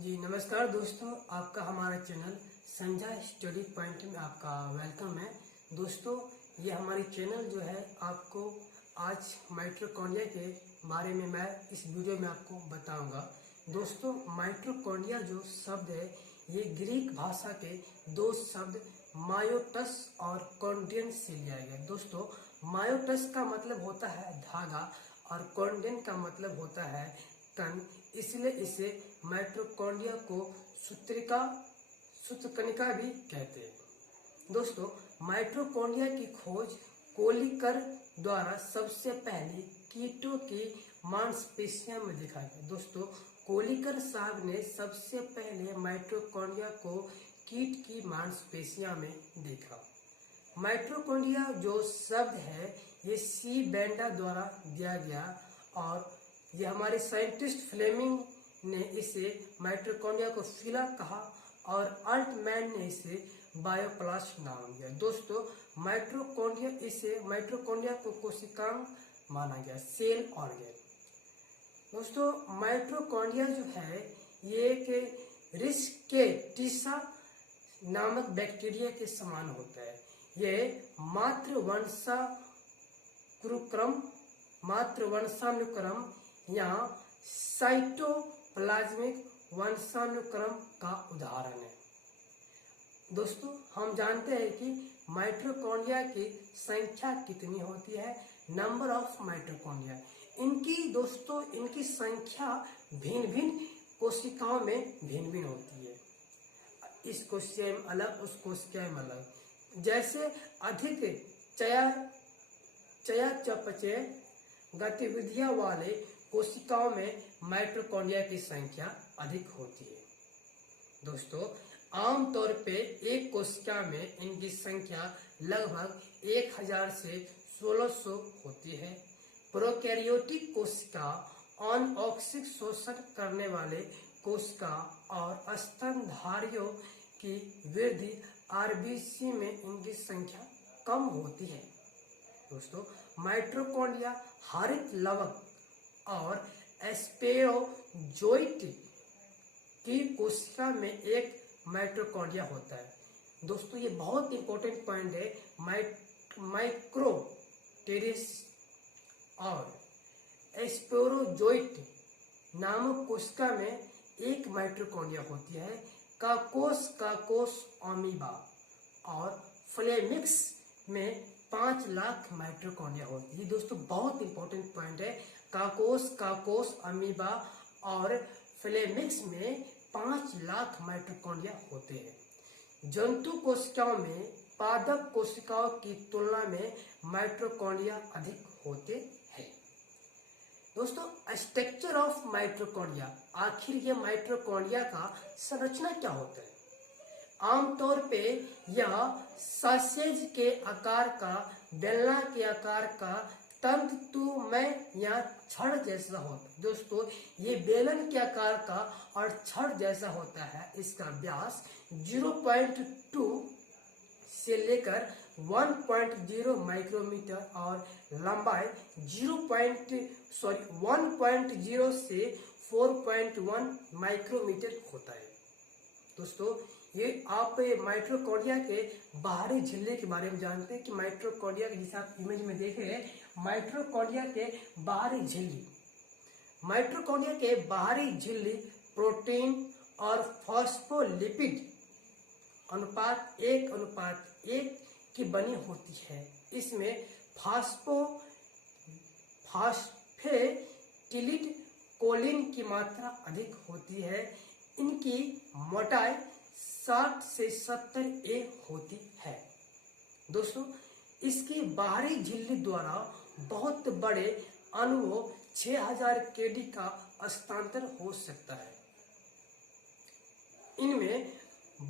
जी नमस्कार दोस्तों, आपका हमारा चैनल संजय स्टडी पॉइंट में आपका वेलकम है। दोस्तों, ये हमारी चैनल जो है आपको आज माइटोकॉन्ड्रिया के बारे में मैं इस वीडियो में आपको बताऊंगा। दोस्तों, माइटोकॉन्ड्रिया जो शब्द है ये ग्रीक भाषा के दो शब्द मायोटस और कॉन्ड्रियन से लिया गया। दोस्तों, मायोटस का मतलब होता है धागा और कॉन्ड्रियन का मतलब होता है कण, इसलिए इसे माइटोकॉन्ड्रिया को सूत्रकणिका भी कहते हैं। दोस्तों, माइटोकॉन्ड्रिया की खोज कोलिकर द्वारा सबसे पहले कीटों की मांसपेशियों में देखा गया। दोस्तों, कोलिकर साहब ने सबसे पहले माइटोकॉन्ड्रिया को कीट की मांसपेशियों में देखा। माइटोकॉन्ड्रिया जो शब्द है ये सी बेंडा द्वारा दिया गया और ये हमारे साइंटिस्ट फ्लेमिंग ने इसे माइटोकॉन्ड्रिया को फिला कहा और अल्टमैन ने इसे बायोप्लास्ट नाम दिया। दोस्तों, माइटोकॉन्ड्रिया को कोशिकांग माना गया, सेल ऑर्गेन। दोस्तों, माइटोकॉन्ड्रिया जो है ये एक रिस्केटिसा नामक बैक्टीरिया के समान होता है। ये मातृवंशानुक्रम या साइटोप्लाज्मिक वंशानुक्रम का उदाहरण है। दोस्तों, हम जानते हैं कि माइटोकॉन्ड्रिया की संख्या कितनी होती है, नंबर ऑफ माइटोकॉन्ड्रिया। इनकी संख्या भिन्न भिन्न कोशिकाओं में भिन्न भिन्न होती है। इस कोशिका में अलग, उस कोशिका में अलग। जैसे अधिक चयापचय गतिविधियां वाले कोशिकाओं में माइटोकॉन्ड्रिया की संख्या अधिक होती है। दोस्तों, आमतौर पे एक कोशिका में इनकी संख्या लगभग 1000 से 1600 होती है। प्रोकैरियोटिक कोशिका, अनऑक्सिक शोषण करने वाले कोशिका और स्तनधारियों की वृद्धि आरबीसी में इनकी संख्या कम होती है। दोस्तों, माइटोकॉन्ड्रिया हरित लवक और स्पोरोजोइट की कोशिका में एक माइटोकॉन्ड्रिया होता है। दोस्तों, ये बहुत इंपॉर्टेंट पॉइंट है। माइक्रोटेरिस और स्पोरोजोइट नामक कोशिका में एक माइटोकॉन्ड्रिया होती है। काकोस अमीबा और फ्लेमिक्स में 5 लाख माइटोकॉन्ड्रिया होती है। दोस्तों, बहुत इंपॉर्टेंट पॉइंट है। काकोस अमीबा और फ्लेमिक्स में 5 लाख माइटोकॉन्ड्रिया होते हैं। जंतु कोशिकाओं में पादप कोशिकाओं की तुलना में माइटोकॉन्ड्रिया अधिक होते हैं। दोस्तों, स्ट्रक्चर ऑफ माइटोकॉन्ड्रिया, आखिर ये माइटोकॉन्ड्रिया का संरचना क्या होता है? आमतौर पे यह सॉसेज के आकार का, बेलना के आकार का तंतुमय या छड़ जैसा होता है। दोस्तों, ये बेलन के आकार का और छड़ जैसा होता है। इसका व्यास 0.2 से लेकर 1.0 माइक्रोमीटर और लंबाई 1.0 से 4.1 माइक्रोमीटर होता है। दोस्तों, ये आप माइटोकॉन्ड्रिया के बाहरी झिल्ली के बारे में जानते हैं कि माइटोकॉन्ड्रिया के, जिसे आप इमेज में देख रहे हैं, माइटोकॉन्ड्रिया के बाहरी झिल्ली प्रोटीन और फॉस्फोलिपिड अनुपात 1:1 की बनी होती है। इसमें फॉस्फेटिडिल कोलिन की मात्रा अधिक होती है। इनकी मोटाई 60 से 70 A होती है। दोस्तों, इसकी बाहरी झिल्ली द्वारा बहुत बड़े अणुओं 6000 kD का हस्तांतरण हो सकता है। इनमें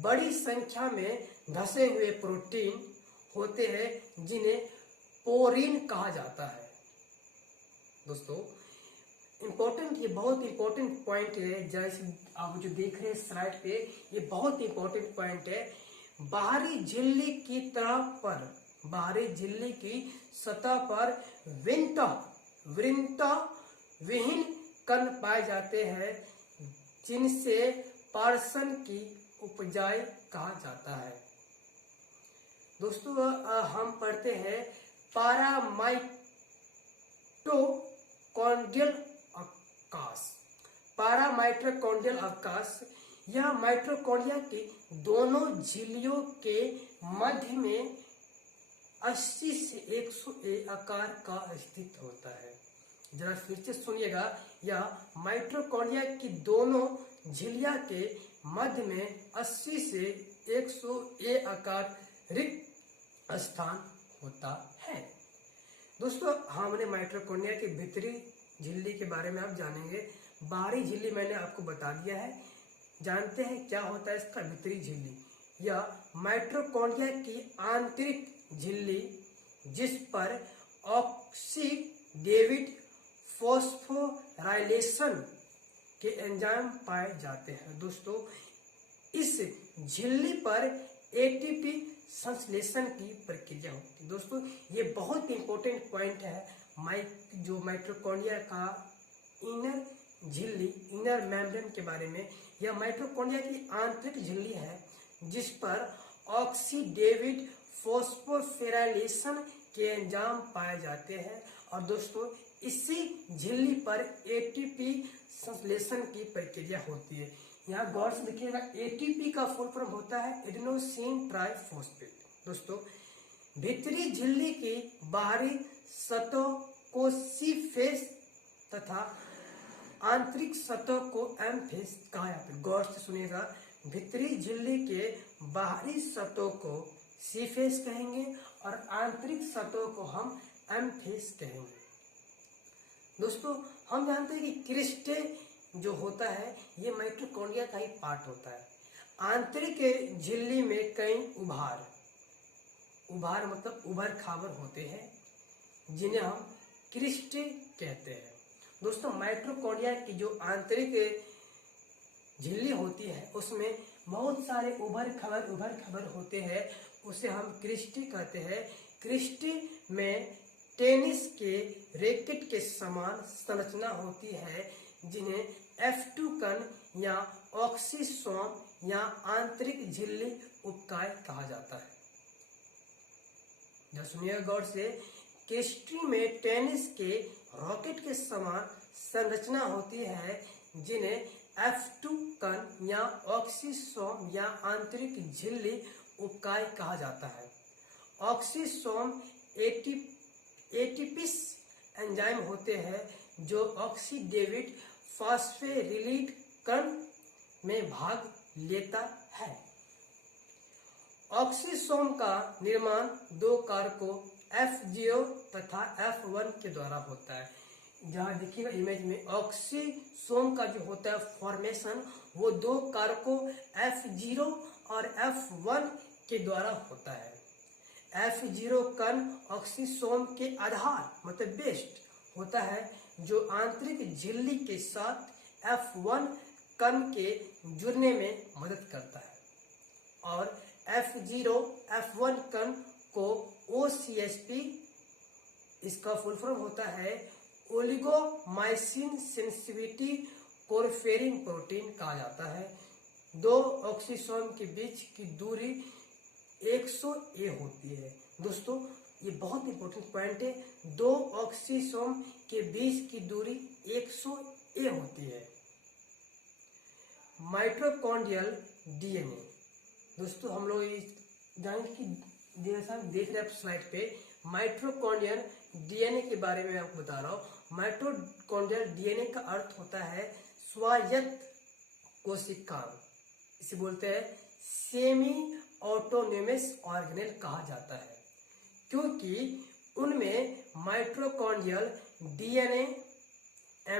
बड़ी संख्या में धसे हुए प्रोटीन होते हैं जिन्हें पोरीन कहा जाता है। दोस्तों, ये बहुत इंपॉर्टेंट पॉइंट है। जैसे आप जो देख रहे हैं स्लाइड पे, ये बहुत इंपॉर्टेंट पॉइंट है। बाहरी झिल्ली की सतह पर वृंत विहीन कण पाए जाते हैं जिनसे पार्सन की उपजाई कहा जाता है। दोस्तों हम पढ़ते हैं पैरामाइटोकॉन्ड्रियल अवकाश। पैरामाइटोकॉन्ड्रियल अवकाश यह माइटोकॉन्ड्रिया के दोनों झिल्लियों के मध्य में 80 से 100 आकार का स्थित होता है। जरा फिर से सुनिएगा, यह माइटोकॉन्ड्रिया की दोनों झिल्लियां के मध्य में 80 से 100 आकार रिक्त स्थान होता है। दोस्तों हमने माइटोकॉन्ड्रिया की भीतरी झिल्ली के बारे में आप जानेंगे। बाहरी झिल्ली मैंने आपको बता दिया है। जानते हैं क्या होता है इसका भीतरी झिल्ली? यह माइटोकॉन्ड्रिया की आंतरिक झिल्ली जिस पर ऑक्सीडेटिव फॉस्फोराइलेशन के एंजाइम पाए जाते हैं। दोस्तों इस झिल्ली पर एटीपी संश्लेषण की प्रक्रिया होती है। दोस्तों ये बहुत इंपॉर्टेंट पॉइंट है। जो माइटोकॉन्ड्रिया का इनर झिल्ली, इनर मेम्ब्रेन के बारे में। यह माइटोकॉन्ड्रिया की आंतरिक झिल्ली है जिस पर ऑक्सीडेटिव फॉस्फोराइलेशन के एंजाइम पाए जाते हैं। और दोस्तों इसी झिल्ली पर एटीपी संश्लेषण की प्रक्रिया होती है। यहाँ गौर से देखिएगा, एटीपी का फुल फॉर्म होता है एडेनोसिन ट्राइफॉस्फेट। दोस्तों भीतरी झिल्ली की बाहरी सतह को सी फेस तथा आंतरिक सतह को एम फेस कहा जाता है। गौर से सुनिएगा, भीतरी झिल्ली के बाहरी सतह को सी फेस कहेंगे और आंतरिक सतह को हम एम फेस कहेंगे। दोस्तों हम जानते हैं कि क्रिस्टे जो होता है ये माइटोकॉन्ड्रिया का ही पार्ट होता है। आंतरिक झिल्ली में कई उभार मतलब उभर खाबर होते हैं जिन्हें हम क्रिस्टे कहते हैं। दोस्तों माइटोकॉन्ड्रिया की जो आंतरिक झिल्ली होती है उसमें बहुत सारे उभर खबर होते हैं, उसे हम क्रिस्टी कहते हैं। क्रिस्टी में टेनिस के रैकेट के समान संरचना होती है जिन्हें F2 कण या ऑक्सीसोम या आंतरिक झिल्ली उपकाय कहा जाता है। जब सुनिएगा गौर से, क्रिस्टी में टेनिस के रॉकेट के समान संरचना होती है जिन्हें F2 कण या ऑक्सीसोम या आंतरिक झिल्ली उपकाय कहा जाता है। ऑक्सीसोम एटीपीस एंजाइम होते हैं जो ऑक्सीडेटिव फॉस्फोरिलेट कण में भाग लेता है। ऑक्सीसोम का निर्माण दो कारकों F0 तथा F1 के द्वारा होता है। जहाँ देखिएगा इमेज में, ऑक्सीसोम का जो होता है फॉर्मेशन वो दो कारकों F0 और F1 के द्वारा होता है। F0 कण ऑक्सीसोम के आधार मतलब बेस्ट होता है जो आंतरिक झिल्ली के साथ F1 कण के जुड़ने में मदद करता है और F0 F1 कण को OCSP, इसका फुल फॉर्म होता है ओलिगोमाइसिन सेंसिटिविटी कोरफेरिन प्रोटीन कहा जाता है। दो ऑक्सीसोम के बीच की दूरी 100 A होती है। दोस्तों ये बहुत इंपॉर्टेंट पॉइंट है, दो ऑक्सीसोम के बीच की दूरी 100 A होती है। Mitochondrial DNA. दोस्तों हम लोग जानेंगे कि जैसा देख रहे हैं आप स्लाइड पे, माइटोकॉन्ड्रियल डीएनए के बारे में आपको बता रहा हूँ। माइटोकॉन्ड्रियल डीएनए का अर्थ होता है स्वायत्त कोशिकांग, इसे बोलते हैं सेमी ऑटोनोमस ऑर्गेनेल कहा जाता है, क्योंकि उनमें माइटोकॉन्ड्रियल डीएनए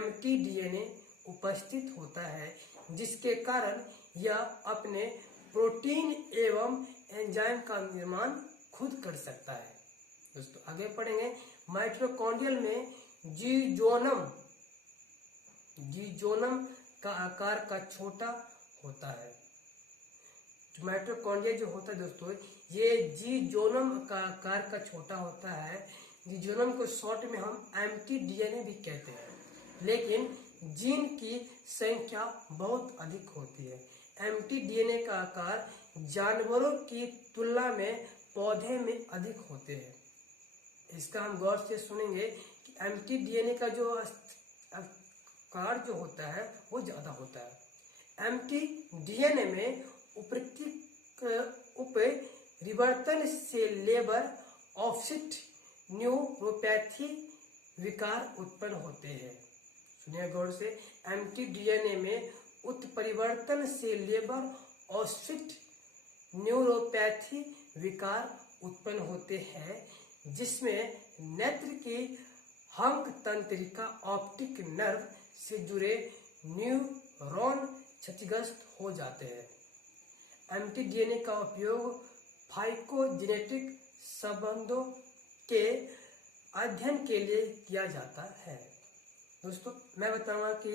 mtDNA उपस्थित होता है, जिसके कारण यह अपने प्रोटीन एवं एंजाइम का निर्माण खुद कर सकता है। दोस्तों आगे पढ़ेंगे, माइटोकॉन्ड्रियल में जीजोनम का आकार का छोटा होता है। माइटोकॉन्ड्रिया जो होता है दोस्तों, ये जीजोनम का आकार का छोटा होता है। जीजोनम को शॉर्ट में हम mtDNA भी कहते हैं, लेकिन जीन की संख्या बहुत अधिक होती है। mtDNA का आकार जानवरों की तुलना में पौधे में अधिक होते हैं। इसका हम गौर से सुनेंगे कि mtDNA का जो आकार जो होता है वो ज़्यादा होता है। mtDNA में उपरिवर्तन से लेबर ऑफसेट न्यूरोपैथी विकार उत्पन्न होते हैं। सुनिए गौर से, mtDNA में उत्परिवर्तन से लेबर ऑफसेट न्यूरोपैथी विकार उत्पन्न होते हैं, जिसमें नेत्र की हंक तंत्रिका ऑप्टिक नर्व से जुड़े न्यूरॉन क्षतिग्रस्त हो जाते हैं। mtDNA का उपयोग फार्माकोजेनेटिक संबंधों के अध्ययन के लिए किया जाता है। दोस्तों, मैं बताऊंगा कि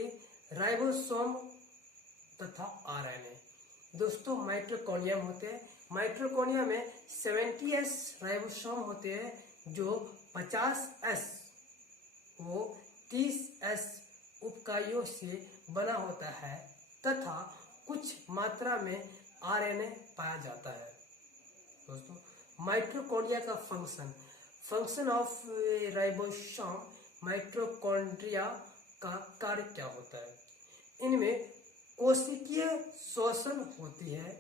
राइबोसोम तथा आरएनए। दोस्तों, माइटोकॉन्ड्रिया होते हैं। माइटोकॉन्ड्रिया में 70S राइबोसोम होते हैं जो 50S वो 30S उपइकाइयों से बना होता है तथा कुछ मात्रा में आरएनए पाया जाता है। दोस्तों, माइटोकॉन्ड्रिया का फंक्शन ऑफ राइबोसोम माइटोकॉन्ड्रिया का कार्य क्या होता है? इनमें कोशिकीय श्वसन होती है।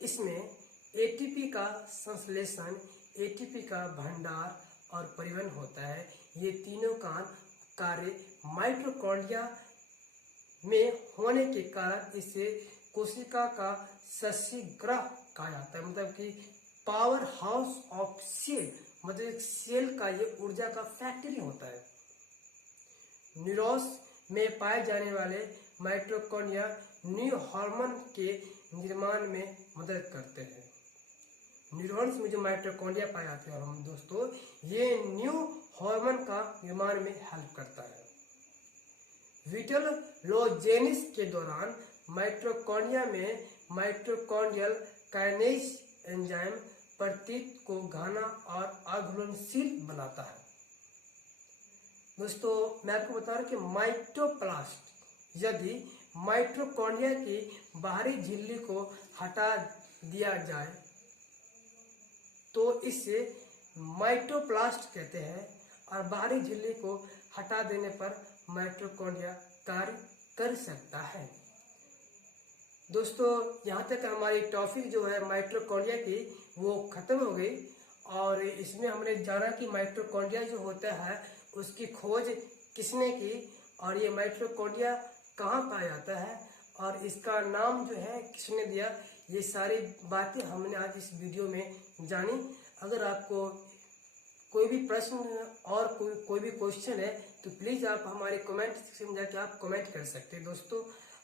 इसमें एटीपी का संश्लेषण, एटीपी का भंडार और परिवहन होता है। ये तीनों का कार्य माइटोकॉन्ड्रिया में होने के कारण इसे कोशिका का शस्यगृह कहा जाता है। मतलब कि पावर हाउस ऑफ सेल, मतलब एक सेल का ये ऊर्जा का फैक्ट्री होता है। न्यूरॉन्स में पाए जाने वाले माइटोकॉन्ड्रिया न्यू हार्मोन के निर्माण में मदद करते हैं। न्यूरॉन्स में जो माइटोकॉन्ड्रिया पाए जाते हैं हम दोस्तों, ये न्यू हार्मोन का निर्माण में हेल्प करता है। विटलोजेनिस के दौरान माइटोकॉन्ड्रिया में माइटोकॉन्ड्रियल काइनेज एंजाइम प्रतीक को घना और अघुलनशील बनाता है। दोस्तों, मैं आपको बता रहा हूं कि माइटोप्लास्ट यदि माइटोकॉन्ड्रिया की बाहरी झिल्ली को हटा दिया जाए तो इसे माइटोप्लास्ट कहते हैं, और बाहरी झिल्ली को हटा देने पर माइटोकॉन्ड्रिया कार्य कर सकता है। दोस्तों, यहाँ तक हमारी टॉपिक जो है माइटोकॉन्ड्रिया की वो खत्म हो गई, और इसमें हमने जाना कि माइटोकॉन्ड्रिया जो होता है उसकी खोज किसने की, और ये माइटोकॉन्ड्रिया कहाँ पाया जाता है, और इसका नाम जो है किसने दिया। ये सारी बातें हमने आज इस वीडियो में जानी। अगर आपको कोई भी प्रश्न और कोई भी क्वेश्चन है तो प्लीज़ आप हमारे कमेंट सेक्शन में जाके आप कमेंट कर सकते हैं। दोस्तों,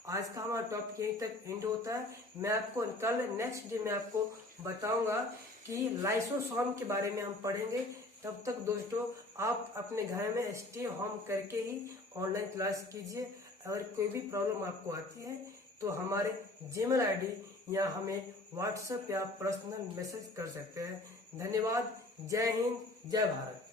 आज का हमारा टॉपिक यहीं तक एंड होता है। मैं आपको कल नेक्स्ट डे में आपको बताऊंगा कि लाइसोसोम के बारे में हम पढ़ेंगे। तब तक दोस्तों, आप अपने घर में स्टे होम करके ही ऑनलाइन क्लास कीजिए। अगर कोई भी प्रॉब्लम आपको आती है तो हमारे जीमेल आईडी या हमें व्हाट्सएप या पर्सनल मैसेज कर सकते हैं। धन्यवाद। जय हिंद, जय भारत।